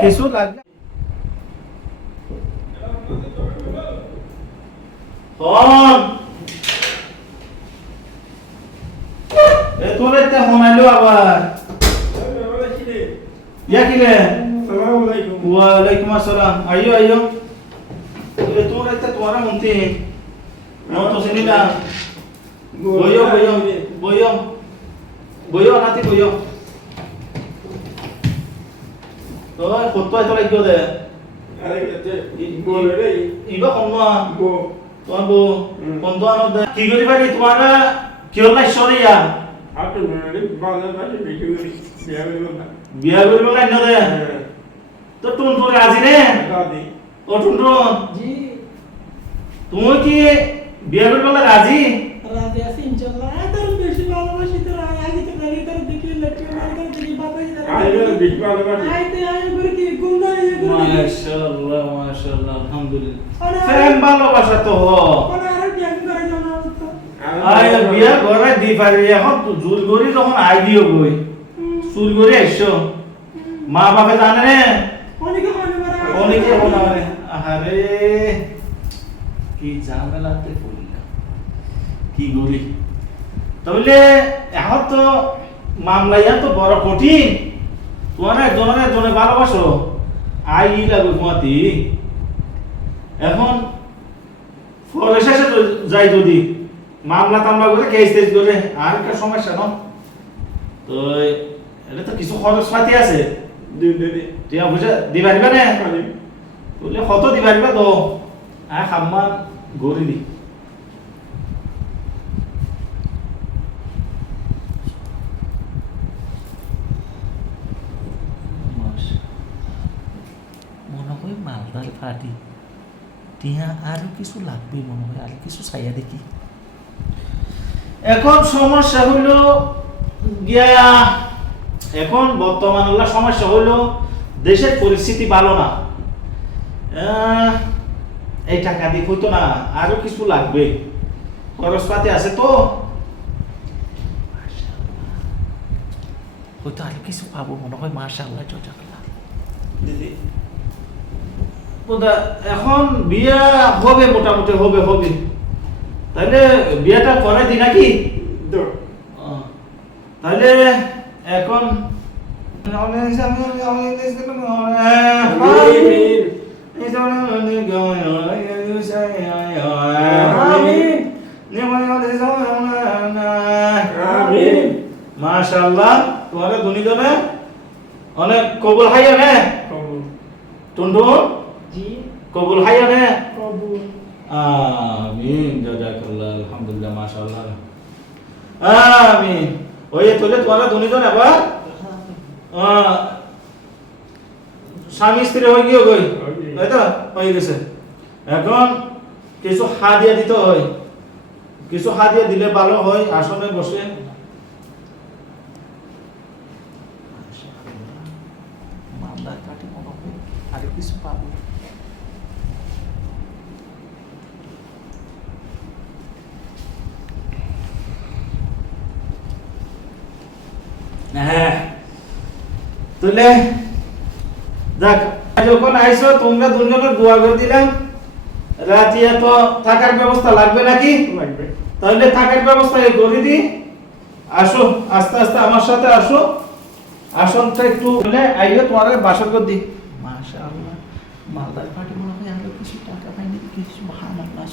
কিছু লাগবে তোরে তে হনাইলো আবার ইয়া কিলে ওয়ালাইকুম আসসালাম আইও আইও তোরে তে তোরা মন্তি নো তো সিনিলা বইও বইও বইও বইও নাতি বইও তো কত এত লাগিও দে আরে তে বলে রে ইবা কন্যা গো তোমার বউ বন্ধু আনন্দ কি করি পারি তোমার কি হল সরিয়া আপনি মানে বাংলাদেশে বেশি করে বিয়া করিব না দে তো টুন টুন রাজি রে দাদি ও টুন টুন জি তুমি কি বিয়া করিব না রাজি রাজি আছি ইনশাআল্লাহ এত বেশি ভালোবাসি তো আগে তো গাড়ি তার দেখি লেটকে মারতে দেখি বাবা আরে বেশি ভালোবাসি আইতে আই করে কি গুন্ডা ইয়ে করে মাশাআল্লাহ মাশাআল্লাহ আলহামদুলিল্লাহ প্রেম ভালোবাসা তো কোন আর বিয়া করে জানা তো আয় বিয়া করে দি পারি এখন তো জোর করি যখন আই দিও কই চুর করে আইছো মা বাবা জানে রে অনেকে মনে মারা অনেকে বলা রে আরে কি ঝামেলাতে পড়লাম কি করি তাহলে এখন তো মামলাইয়া তো বড় কঠিন তোমার একজনের ভালোবাসো আই লাগবে তোমাতি এখন ফলে শেষে তো যাই যদি মামলা টামলা করে কেস টেস করে আর একটা সমস্যা ন তো এটা তো কিছু খরচ পাতি আছে দিদি টিয়া বুঝে দিবা দিবা না খালি বলে কত দিবা দিবা তো আর খাম্মান গড়ি দি মনে হয় মালদার পার্টি টিয়া আরো কিছু লাগবে মনে হয় আর কিছু চাইয়া দেখি এখন সমস্যা হলো গিয়া এখন বর্তমান সমস্যা হলো দেশের পরিস্থিতি ভালো না এই টাকা দিয়ে হইতো না আরো কিছু লাগবে খরচপাতি আছে তো হয়তো আরো কিছু পাবো মনে হয় মাশাআল্লাহ জাযাকাল্লাহ দিদি এখন বিয়া হবে মোটামুটি হবে তাহলে বিয়াটা করে দি নাকি তো তাহলে এখন মাশাআল্লাহ তোমার দুনিজনে অনেক কবুল হাইয়া নে টুনটুন জি কবুল হাইয়া নে কবুল আমিন জাযাকাল্লাহ আলহামদুলিল্লাহ মাশাআল্লাহ আমিন ওই তোলে তোমরা দুনিজন আবার স্বামী স্ত্রী হয়ে গিয়ে গই তাই তো হয়ে গেছে এখন কিছু হাদিয়া দিতে হয় কিছু হাদিয়া দিলে ভালো হয় আসনে বসে মালদার পার্টি মনে হয় আরো কিছু পাবো হ্যাঁ তুলে দেখ যখন আইছো তোমরা দুজনের দোয়া করে দিলাম রাতিয়া তো থাকার ব্যবস্থা লাগবে নাকি লাগবে তাহলে থাকার ব্যবস্থা করে দি আসো আস্তে আস্তে আমার সাথে আসো আসনটা একটু বলে আইও তোমার বাসর করে দি মাশাআল্লাহ মালদার পার্টি মনে হয় আরো কিছু টাকা পাইনি কিছু সুবহানাল্লাহ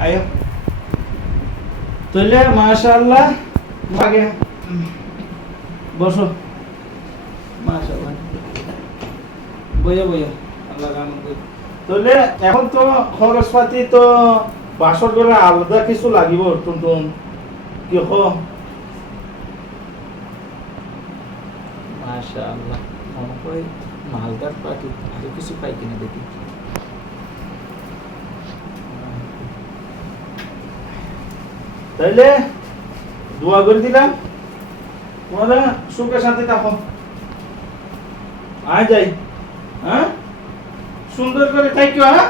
আইও তাহলে মাশাআল্লাহ আগে বসো মাশাআল্লাহ বইয়া আল্লাহ রাহমত তাহলে এখন তো খরচপাতি তো বাসর করে আলাদা কিছু লাগিব টুনটুন কি হো মাশাআল্লাহ মনে হয় মালদার পার্টি আরো কিছু পাই কিনা দেখি তাইলে দোয়া করে দিলাম তোমরা সুখে শান্তি থাকো আয় যাই হ্যাঁ সুন্দর করে থাইকো হ্যাঁ